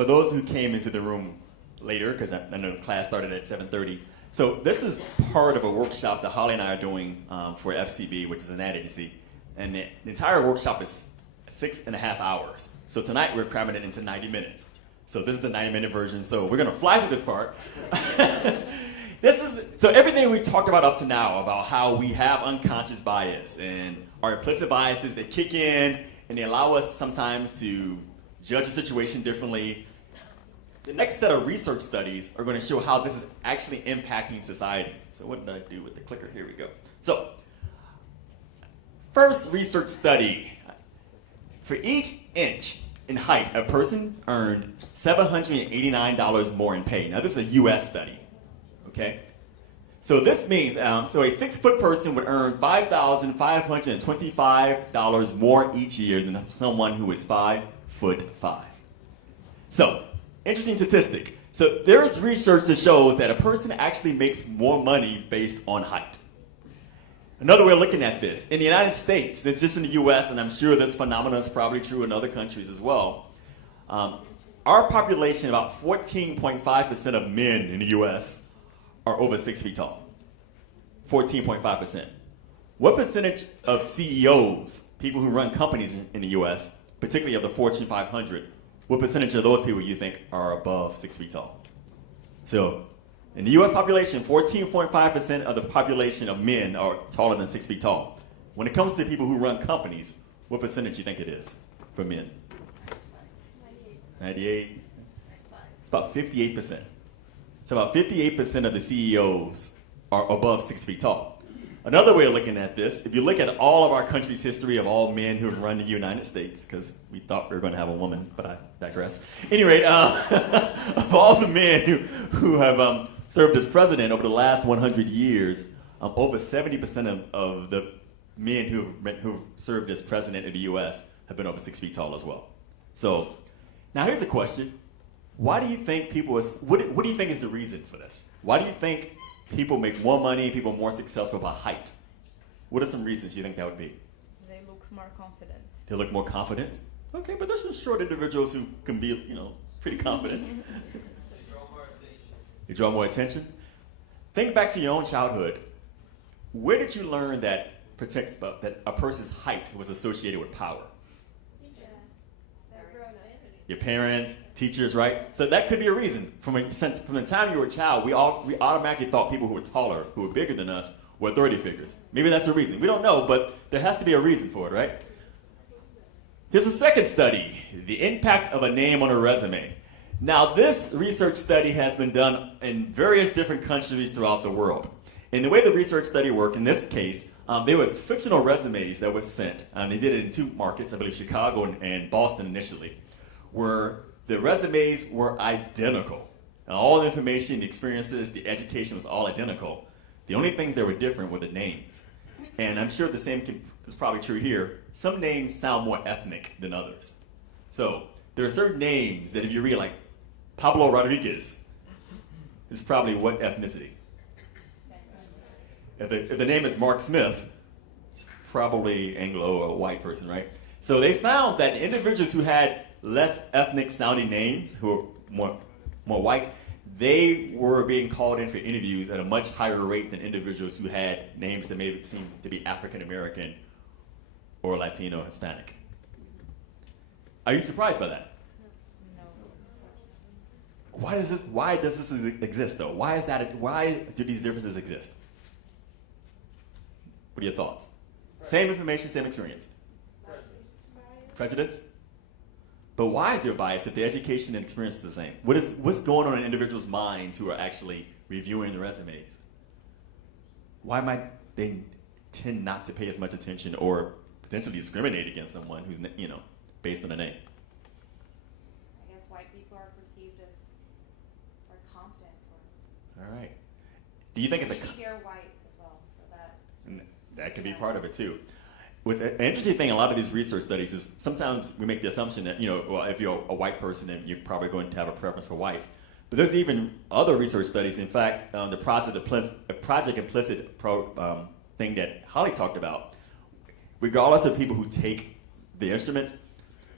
for those who came into the room later, because I know the class started at 7:30, so this is part of a workshop that Holly and I are doing for FCB, which is an ad agency, and the entire workshop is 6.5 hours. So tonight we're cramming it into 90 minutes. So this is the 90-minute version, so we're gonna fly through this part. So everything we talked about up to now, about how we have unconscious bias and our implicit biases that kick in and they allow us sometimes to judge a situation differently. The next set of research studies are going to show how this is actually impacting society. So what did I do with the clicker? Here we go. So first research study. For each inch in height, a person earned $789 more in pay. Now this is a US study, okay? So this means, so a 6-foot person would earn $5,525 more each year than someone who is 5'5". So, interesting statistic. So there's research that shows that a person actually makes more money based on height. Another way of looking at this, in the United States, it's just in the US, and I'm sure this phenomenon is probably true in other countries as well. Our population, about 14.5% of men in the US are over 6 feet tall. 14.5%. What percentage of CEOs, people who run companies in the US, particularly of the Fortune 500, what percentage of those people you think are above 6 feet tall? So, in the US population, 14.5% of the population of men are taller than 6 feet tall. When it comes to people who run companies, what percentage do you think it is for men? 98? It's about 58%. So about 58% of the CEOs are above 6 feet tall. Another way of looking at this, if you look at all of our country's history of all men who have run the United States, because we thought we were going to have a woman, but I digress. Anyway, of all the men who have served as president over the last 100 years, over 70% of the men who served as president of the U.S. have been over 6 feet tall as well. So now here's the question. Why do you think what do you think is the reason for this? Why do you think people make more money, people are more successful by height? What are some reasons you think that would be? They look more confident. They look more confident? Okay, but there's some short individuals who can be, pretty confident. They draw more attention. They draw more attention? Think back to your own childhood. Where did you learn that a person's height was associated with power? Your parents, teachers, right? So that could be a reason. From the time you were a child, we automatically thought people who were taller, who were bigger than us, were authority figures. Maybe that's a reason. We don't know, but there has to be a reason for it, right? Here's a second study, the impact of a name on a resume. Now, this research study has been done in various different countries throughout the world. And the way the research study worked, in this case, there was fictional resumes that were sent. They did it in 2 markets, I believe Chicago and Boston initially, where the resumes were identical. And all the information, the experiences, the education was all identical. The only things that were different were the names. And I'm sure the same is probably true here. Some names sound more ethnic than others. So there are certain names that if you read, like Pablo Rodriguez, is probably what ethnicity? If the name is Mark Smith, it's probably Anglo or a white person, right? So they found that individuals who had less ethnic sounding names, who were more white, they were being called in for interviews at a much higher rate than individuals who had names that maybe seemed to be African American or Latino, Hispanic. Are you surprised by that? No. Why does this exist though? Why do these differences exist? What are your thoughts? Same information, same experience. Prejudice? But why is there bias if the education and experience is the same? What's going on in individuals' minds who are actually reviewing the resumes? Why might they tend not to pay as much attention or potentially discriminate against someone who's, based on a name? I guess white people are perceived as more competent. All right. Do you think it's maybe they're white as well, so that could be part of it too. With an interesting thing, a lot of these research studies is sometimes we make the assumption that, well, if you're a white person, then you're probably going to have a preference for whites. But there's even other research studies. In fact, the Project Implicit thing that Holly talked about, regardless of people who take the instrument,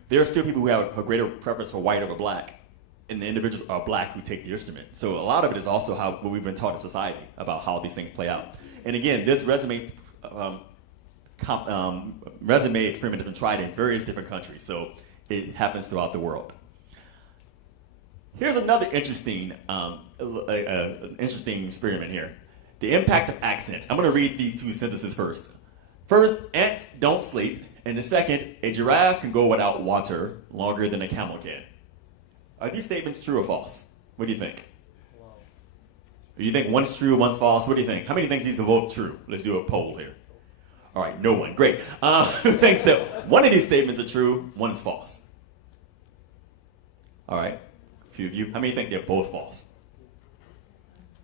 there are still people who have a greater preference for white over black and the individuals are black who take the instrument. So a lot of it is also what we've been taught in society about how these things play out. And again, this resume experiment has been tried in various different countries, so it happens throughout the world. Here's another interesting experiment here. The impact of accents. I'm going to read these two sentences first. First, ants don't sleep. And the second, a giraffe can go without water longer than a camel can. Are these statements true or false? What do you think? Wow. Do you think one's true, one's false? What do you think? How many think these are both true? Let's do a poll here. All right, no one. Great. Who thinks that one of these statements are true, one's false? All right, a few of you. How many think they're both false?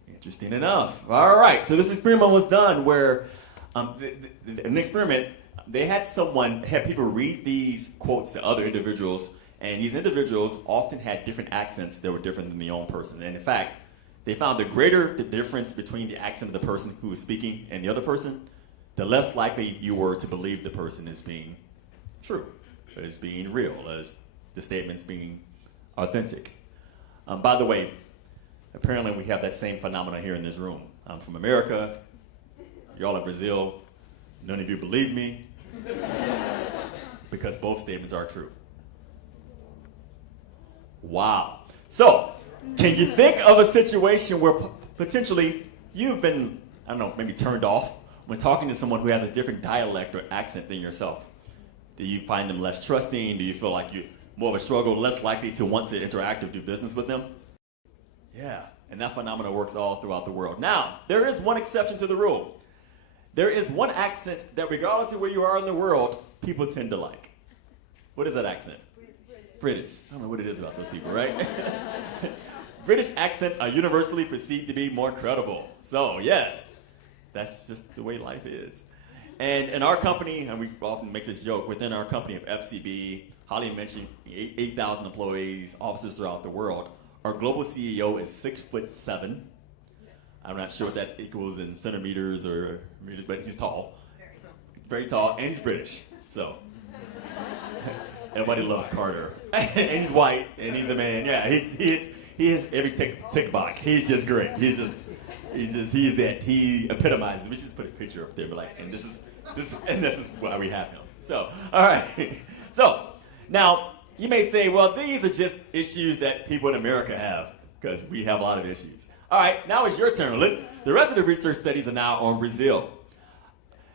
Interesting enough. All right, so this experiment was done where an experiment, they had people read these quotes to other individuals, and these individuals often had different accents that were different than the own person. And in fact, they found the greater the difference between the accent of the person who was speaking and the other person, the less likely you were to believe the person is being true, as being real, as the statements being authentic. By the way, apparently we have that same phenomenon here in this room. I'm from America, you're all in Brazil, none of you believe me, because both statements are true. Wow. So, can you think of a situation where potentially you've been, I don't know, maybe turned off when talking to someone who has a different dialect or accent than yourself? Do you find them less trusting? Do you feel like you're more of a struggle, less likely to want to interact or do business with them? Yeah, and that phenomenon works all throughout the world. Now, there is one exception to the rule. There is one accent that regardless of where you are in the world, people tend to like. What is that accent? British. I don't know what it is about those people, right? British accents are universally perceived to be more credible. So, yes, that's just the way life is. And in our company, and we often make this joke, within our company of FCB, Holly mentioned 8,000 employees, offices throughout the world. Our global CEO is 6'7". I'm not sure what that equals in centimeters or meters, but he's tall. Very tall, and he's British. So everybody loves Carter. And he's white, and he's a man. Yeah, he is every tick box. He's just great. He's that. He epitomizes. We should just put a picture up there, but like, and this is why we have him. So, all right. So now you may say, well, these are just issues that people in America have, because we have a lot of issues. All right, now it's your turn. The rest of the research studies are now on Brazil.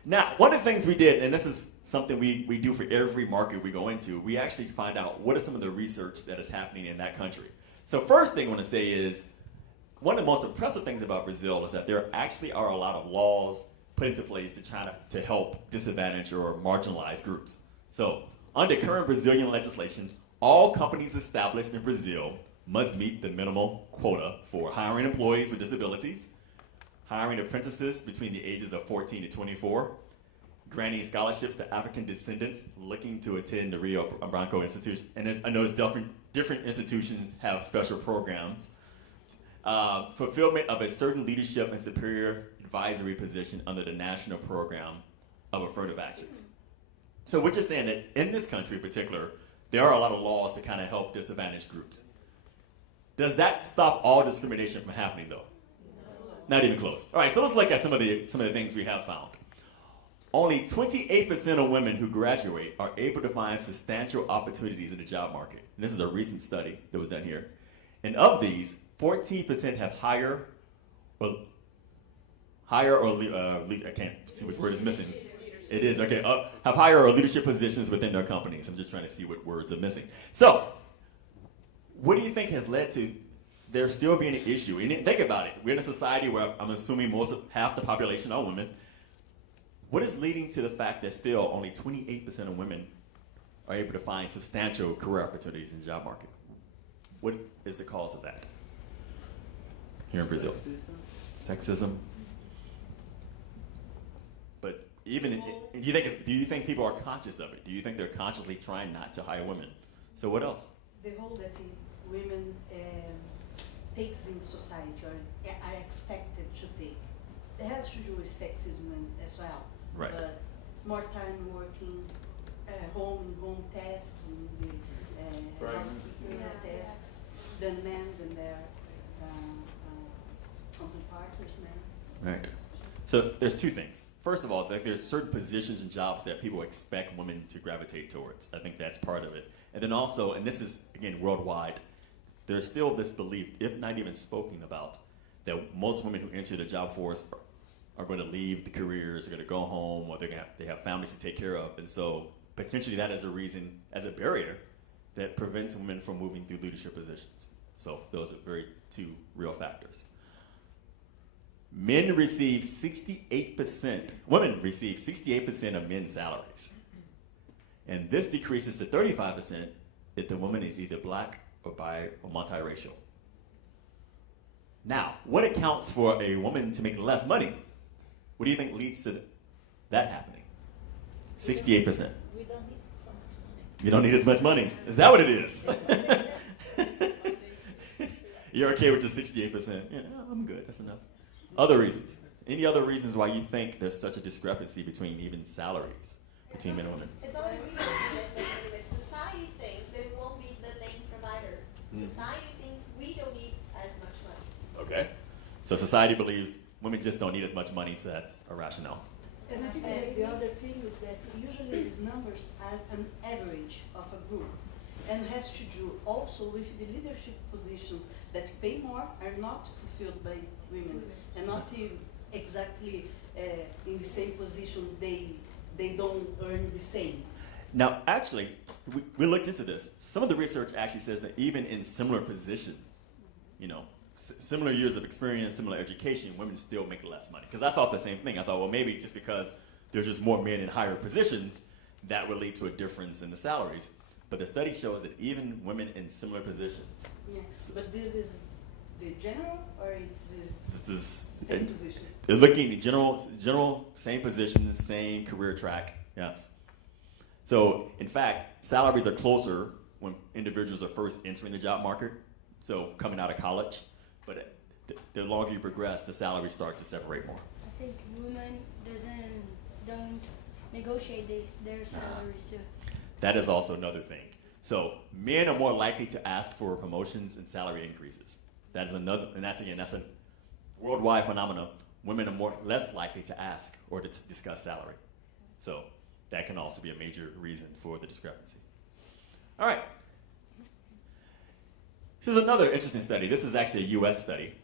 Now, one of the things we did, and this is something we do for every market we go into, we actually find out what are some of the research that is happening in that country. So first thing I want to say is, one of the most impressive things about Brazil is that there actually are a lot of laws put into place to try to help disadvantaged or marginalized groups. So under current Brazilian legislation, all companies established in Brazil must meet the minimal quota for hiring employees with disabilities, hiring apprentices between the ages of 14 to 24, granting scholarships to African descendants looking to attend the Rio Branco Institute. And I know different institutions have special programs. Fulfillment of a certain leadership and superior advisory position under the national program of affirmative actions. So we're just saying that in this country in particular, there are a lot of laws to kind of help disadvantaged groups. Does that stop all discrimination from happening, though? No. Not even close. All right, so let's look at some of the things we have found. Only 28% of women who graduate are able to find substantial opportunities in the job market. And this is a recent study that was done here. And of these, 14% have higher or I can't see which word is missing. It is, okay, have higher or leadership positions within their companies. I'm just trying to see what words are missing. So, what do you think has led to there still being an issue? And think about it. We're in a society where I'm assuming half the population are women. What is leading to the fact that still only 28% of women are able to find substantial career opportunities in the job market? What is the cause of that here in Brazil? Sexism. But even do you think people are conscious of it? Do you think they're consciously trying not to hire women? So what else? The role that the women takes in society or are expected to take. It has to do with sexism as well. Right. But more time working home tasks, and the housekeeping tasks. than men, than their counterparts, men. Right. So there's two things. First of all, there's certain positions and jobs that people expect women to gravitate towards. I think that's part of it. And then also, and this is, again, worldwide, there's still this belief, if not even spoken about, that most women who enter the job force are going to leave the careers, are going to go home, or they have families to take care of. And so potentially that is a reason, as a barrier, that prevents women from moving through leadership positions. So those are two real factors. Women receive 68% of men's salaries. And this decreases to 35% if the woman is either black or bi or multiracial. Now, what accounts for a woman to make less money? What do you think leads to that happening? 68%. We don't need so much money. You don't need as much money. Is that what it is? You're okay with just 68%? Yeah, I'm good. That's enough. Other reasons. Any other reasons why you think there's such a discrepancy between even salaries between men and women? It's only especially with society thinks that it won't be the main provider. Society thinks we don't need as much money. Okay. So society believes women just don't need as much money, so that's a rationale. And I think that the other thing is that usually these numbers are an average of a group, and has to do also with the leadership positions that pay more are not fulfilled by women, and not exactly in the same position. They don't earn the same. Now, actually, we looked into this. Some of the research actually says that even in similar positions, similar years of experience, similar education, women still make less money. Because I thought the same thing. I thought, well, maybe just because there's just more men in higher positions, that would lead to a difference in the salaries. But the study shows that even women in similar positions. Yeah. But this is the general, or This is same positions? They're looking at general, same positions, same career track. Yes. So, in fact, salaries are closer when individuals are first entering the job market. So, coming out of college. But the longer you progress, the salaries start to separate more. I think women don't negotiate their salaries too. That is also another thing. So men are more likely to ask for promotions and salary increases. That is another, and that's a worldwide phenomenon. Women are less likely to ask or to discuss salary. So that can also be a major reason for the discrepancy. All right. Here's another interesting study. This is actually a U.S. study.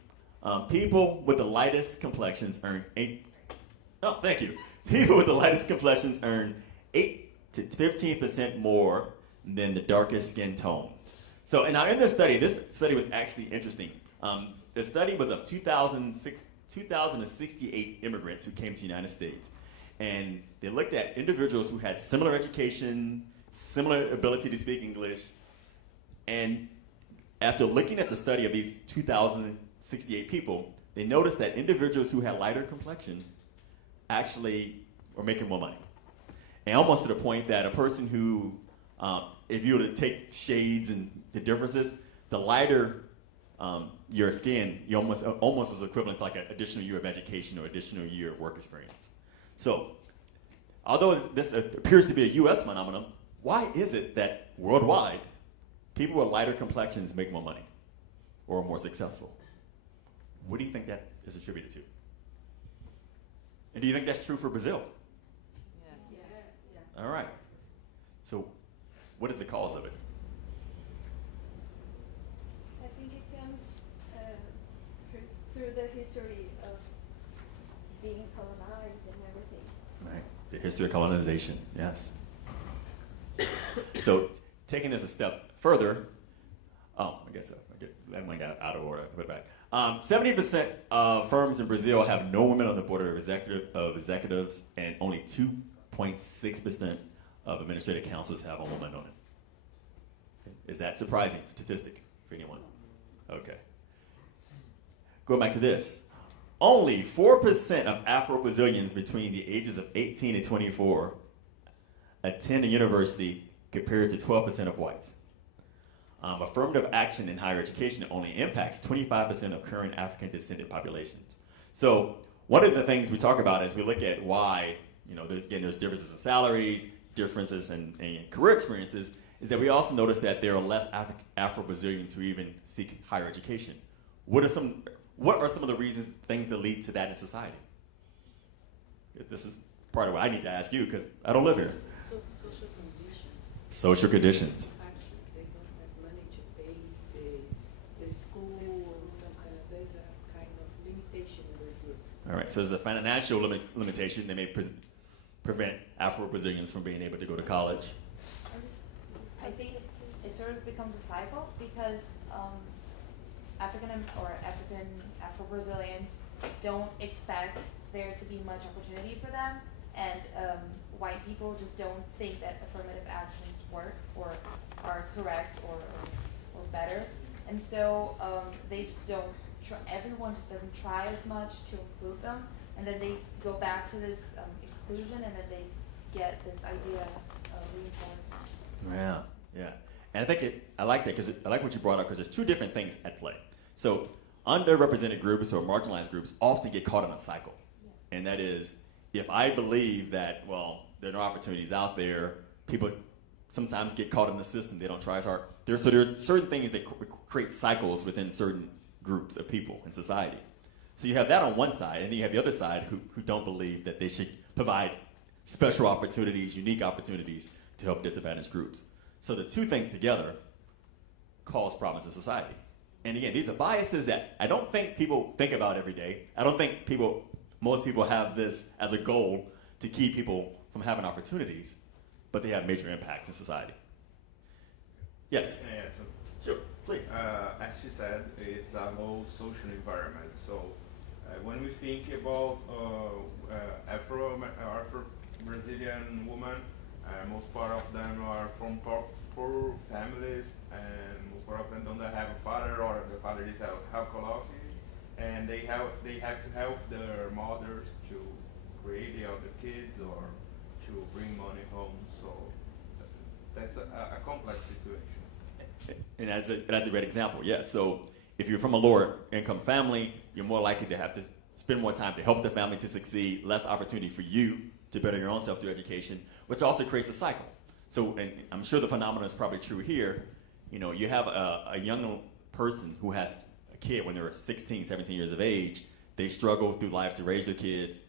People with the lightest complexions earn People with the lightest complexions earn 8 to 15% more than the darkest skin tones. So, and now in this study was actually interesting. The study was of 2,068 immigrants who came to the United States. And they looked at individuals who had similar education, similar ability to speak English. And after looking at the study of these 2,068 people, they noticed that individuals who had lighter complexion actually were making more money. And almost to the point that a person who, if you were to take shades and the differences, the lighter your skin, you almost was equivalent to like an additional year of education or additional year of work experience. So, although this appears to be a U.S. phenomenon, why is it that worldwide, people with lighter complexions make more money or are more successful? What do you think that is attributed to? And do you think that's true for Brazil? Yes. Yeah. All right. So, what is the cause of it? I think it comes through the history of being colonized and everything. Right. The history of colonization. Yes. So, taking this a step further. I guess so. That one got out of order. Put it back. 70% of firms in Brazil have no women on the board of executives, and only 2.6% of administrative councils have a woman on it. Is that surprising statistic for anyone? Okay. Going back to this. Only 4% of Afro-Brazilians between the ages of 18 and 24 attend a university compared to 12% of whites. Affirmative action in higher education only impacts 25% of current African-descended populations. So one of the things we talk about is we look at why, there's differences in salaries, differences in career experiences, is that we also notice that there are less Afro-Brazilians who even seek higher education. What are some of the reasons, things that lead to that in society? This is part of what I need to ask you because I don't live here. Social conditions. Social conditions. Sometimes they don't have money to pay the school. There's a kind of limitation in Brazil. All right, so there's a financial limitation that may prevent Afro-Brazilians from being able to go to college. I think it sort of becomes a cycle because Afro-Brazilians don't expect there to be much opportunity for them, and white people just don't think that affirmative actions work or are correct or better, and so they just don't. Everyone just doesn't try as much to include them, and then they go back to this exclusion, and then they get this idea reinforced. Yeah, yeah. And I like that because I like what you brought up because there's two different things at play. So underrepresented groups or marginalized groups often get caught in a cycle. Yeah. And that is, if I believe that, well, there are no opportunities out there, people sometimes get caught in the system. They don't try as hard. There are certain things that create cycles within certain groups of people in society. So you have that on one side, and then you have the other side who don't believe that they should provide special opportunities, unique opportunities to help disadvantaged groups. So the two things together cause problems in society. And again, these are biases that I don't think people think about every day. I don't think most people have this as a goal to keep people from having opportunities, but they have major impacts in society. Yes? Yeah, Sure, please. as she said, it's a whole social environment. So when we think about Afro-Brazilian women, most part of them are from poor families, and most part of them don't have a father, or the father is alcoholic, and they have to help their mothers to create the other kids or to bring money home. So that's a complex situation. And that's a great example, yes. So if you're from a lower income family, you're more likely to have to spend more time to help the family to succeed, less opportunity for you to better your own self through education, which also creates a cycle. So, and I'm sure the phenomenon is probably true here. You know, you have a young person who has a kid when they're 16, 17 years of age. They struggle through life to raise their kids,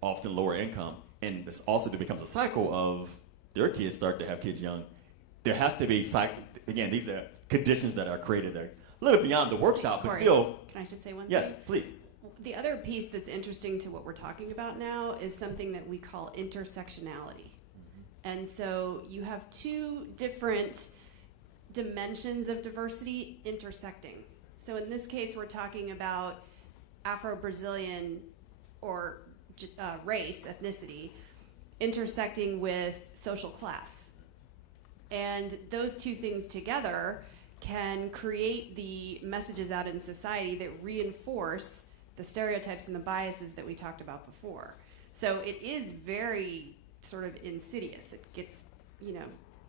often lower income. And this also becomes a cycle of their kids start to have kids young. There has to be, again, these are conditions that are created there. A little beyond the workshop, but Corey, still. Can I just say one thing? Yes, please. The other piece that's interesting to what we're talking about now is something that we call intersectionality. And so you have two different dimensions of diversity intersecting. So in this case, we're talking about Afro-Brazilian or race, ethnicity, intersecting with social class. And those two things together can create the messages out in society that reinforce the stereotypes and the biases that we talked about before. So it is very sort of insidious. It gets,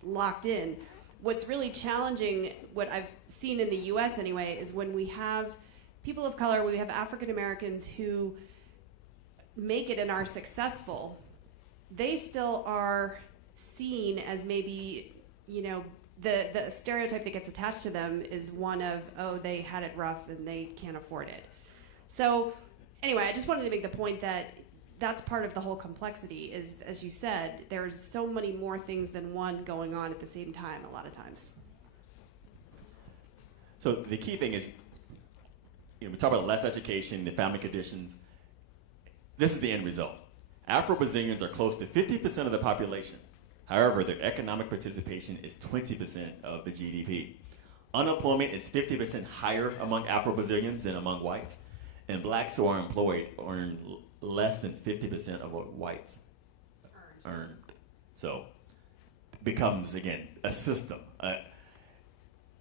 locked in. What's really challenging, what I've seen in the US anyway, is when we have people of color, we have African Americans who make it and are successful, they still are seen as maybe, the stereotype that gets attached to them is one of, oh, they had it rough and they can't afford it. So anyway, I just wanted to make the point that that's part of the whole complexity is, as you said, there's so many more things than one going on at the same time a lot of times. So the key thing is, we talk about less education, the family conditions. This is the end result. Afro-Brazilians are close to 50% of the population. However, their economic participation is 20% of the GDP. Unemployment is 50% higher among Afro-Brazilians than among whites. And blacks who are employed earn less than 50% of what whites earn. So becomes, again, a system.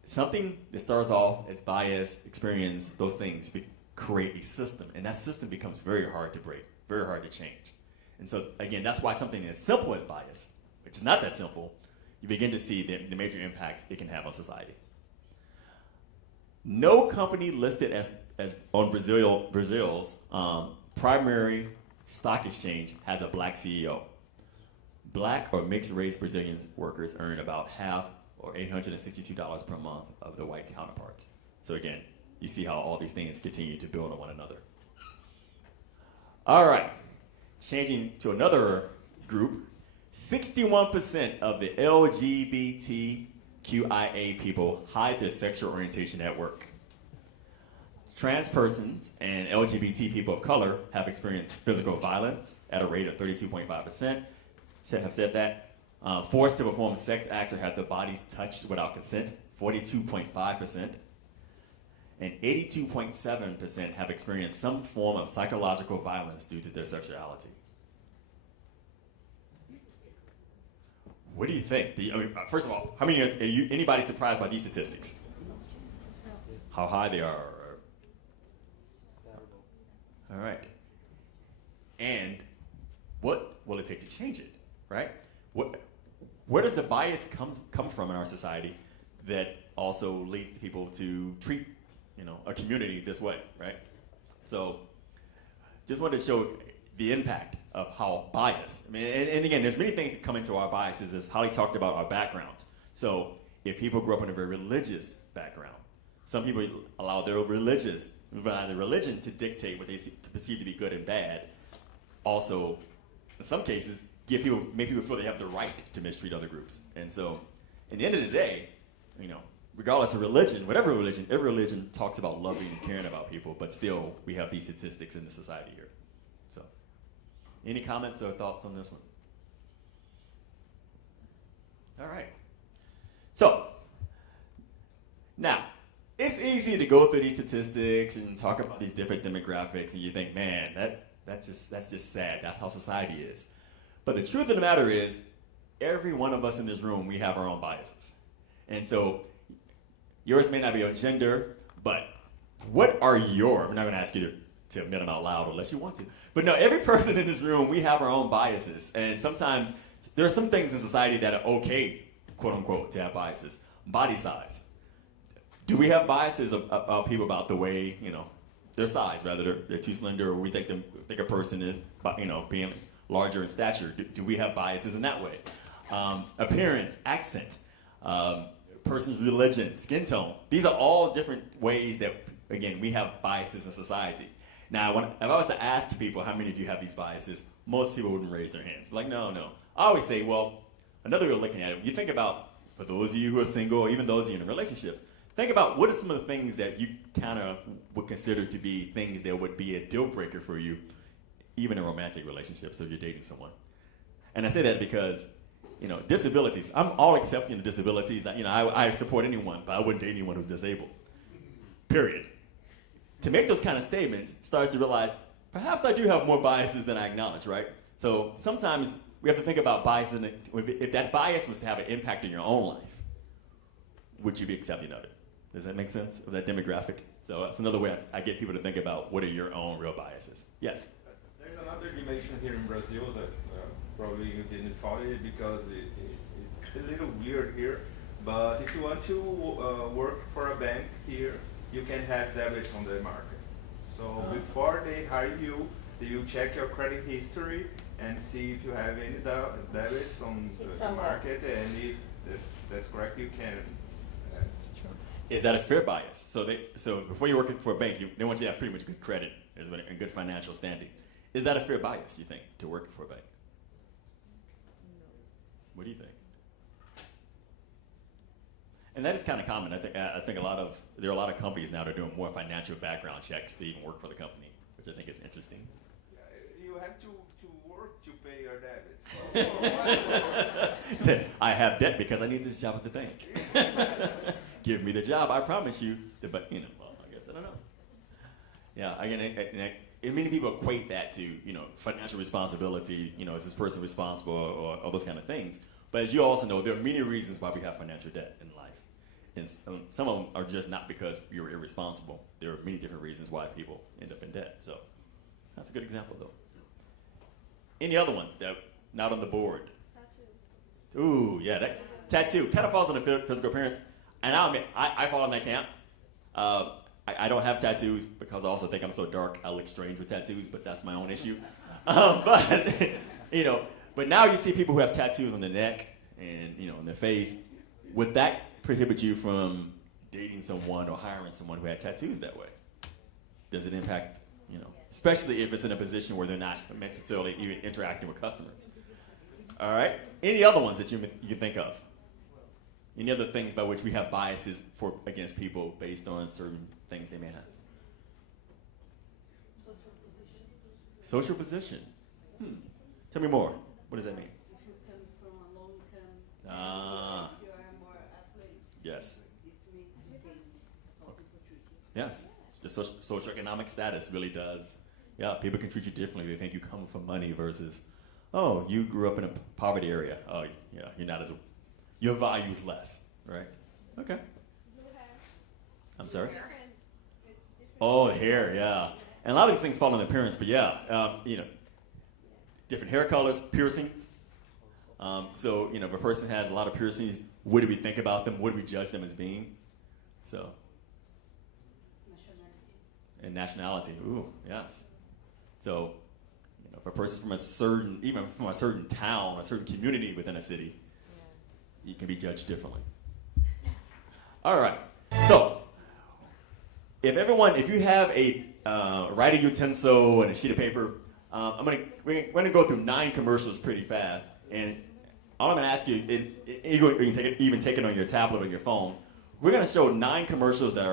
Something that starts off as bias, experience, those things create a system. And that system becomes very hard to break, very hard to change. And so, again, that's why something as simple as bias, which is not that simple, you begin to see the major impacts it can have on society. No company listed as on Brazil's primary stock exchange has a black CEO. Black or mixed race Brazilian workers earn about half or $862 per month of the white counterparts. So again, you see how all these things continue to build on one another. All right, changing to another group, 61% of the LGBTQIA people hide their sexual orientation at work. Trans persons and LGBT people of color have experienced physical violence at a rate of 32.5%. Have said that. Forced to perform sex acts or have their bodies touched without consent, 42.5%. And 82.7% have experienced some form of psychological violence due to their sexuality. What do you think? First of all, how many are you, anybody surprised by these statistics? How high they are? All right. And what will it take to change it, right? Where does the bias come from in our society that also leads people to treat, a community this way, right? So, just wanted to show the impact of how bias. I mean, and again, there's many things that come into our biases, as Holly talked about our backgrounds. So, if people grew up in a very religious background, some people allow their religion to dictate what they perceive to be good and bad. Also, in some cases, make people feel they have the right to mistreat other groups. And so, in the end of the day, regardless of religion, whatever religion, every religion talks about loving and caring about people, but still, we have these statistics in the society here. So, any comments or thoughts on this one? All right. So, now, it's easy to go through these statistics and talk about these different demographics, and you think, man, that's just sad. That's how society is. But the truth of the matter is, every one of us in this room, we have our own biases. And so, yours may not be on gender, but what are I'm not going to ask you to admit them out loud unless you want to. But no, every person in this room, we have our own biases. And sometimes, there are some things in society that are okay, quote unquote, to have biases. Body size. Do we have biases of people about the way, their size, rather they're too slender, or we think a person is, being larger in stature? Do we have biases in that way? Appearance, accent, person's religion, skin tone. These are all different ways that, again, we have biases in society. Now, if I was to ask people how many of you have these biases, most people wouldn't raise their hands. Like, no. I always say, well, another way of looking at it, you think about, for those of you who are single, or even those of you in relationships, think about what are some of the things that you kind of would consider to be things that would be a deal breaker for you, even in romantic relationships, if you're dating someone. And I say that because, disabilities, I'm all accepting of disabilities. I support anyone, but I wouldn't date anyone who's disabled. Period. To make those kind of statements, starts to realize, perhaps I do have more biases than I acknowledge, right? So sometimes we have to think about biases, if that bias was to have an impact in your own life, would you be accepting of it? Does that make sense, of that demographic? So that's another way I get people to think about what are your own real biases. Yes? There's another dimension here in Brazil that probably you didn't follow it because it's a little weird here. But if you want to work for a bank here, you can have debits on the market. So before they hire you, you check your credit history and see if you have any debits on the market, and if that's correct, you can. Is that a fair bias? So before you're working for a bank, they want you to have pretty much good credit and good financial standing. Is that a fair bias, you think, to work for a bank? No. What do you think? And that is kind of common. I think there are a lot of companies now that are doing more financial background checks to even work for the company, which I think is interesting. You have to work to pay your debits. I have debt because I need this job at the bank. Give me the job, I promise you. But I guess I don't know. Yeah, again, many people equate that to financial responsibility. Is this person responsible, or all those kind of things? But as you also know, there are many reasons why we have financial debt in life, and some of them are just not because you're irresponsible. There are many different reasons why people end up in debt. So that's a good example, though. Any other ones that not on the board? Tattoo. Ooh, yeah, that tattoo kind of falls on the physical appearance. And I fall in that camp. I don't have tattoos because I also think I'm so dark. I look strange with tattoos, but that's my own issue. But now you see people who have tattoos on their neck and in their face. would that prohibit you from dating someone or hiring someone who had tattoos that way? Does it impact, especially if it's in a position where they're not necessarily even interacting with customers? All right. Any other ones that you can think of? Any other things by which we have biases against people based on certain things they may have? Social position. Tell me more. What does that mean? If you come from a low income, if you are more affluent, Yes. it may dictate how people treat you. Yes. The socioeconomic status really does. Yeah, people can treat you differently. They think you come from money versus, oh, you grew up in a poverty area. Oh, yeah, you're not as, your value is less, right? Okay. I'm sorry? Oh, hair, yeah. And a lot of these things fall on appearance, but yeah, different hair colors, piercings. So, if a person has a lot of piercings, what do we think about them? What do we judge them as being? So. And nationality, ooh, yes. So, if a person's from even from a certain town, a certain community within a city, you can be judged differently. All right, so, if you have a writing utensil and a sheet of paper, we're gonna go through 9 commercials pretty fast, and all I'm gonna ask you, you can even take it on your tablet or your phone. We're going to show 9 commercials that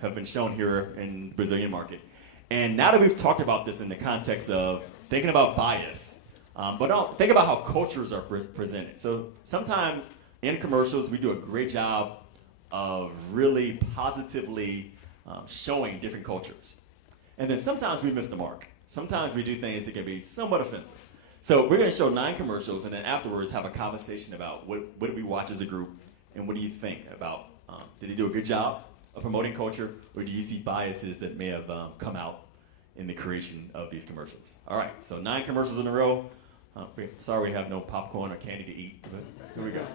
have been shown here in the Brazilian market. And now that we've talked about this in the context of thinking about bias, but think about how cultures are presented. So sometimes in commercials, we do a great job of really positively showing different cultures. And then sometimes we miss the mark. Sometimes we do things that can be somewhat offensive. So we're going to show 9 commercials, and then afterwards have a conversation about what did we watch as a group, and what do you think about, did they do a good job of promoting culture, or do you see biases that may have come out in the creation of these commercials? All right, so 9 commercials in a row. Sorry we have no popcorn or candy to eat, but here we go.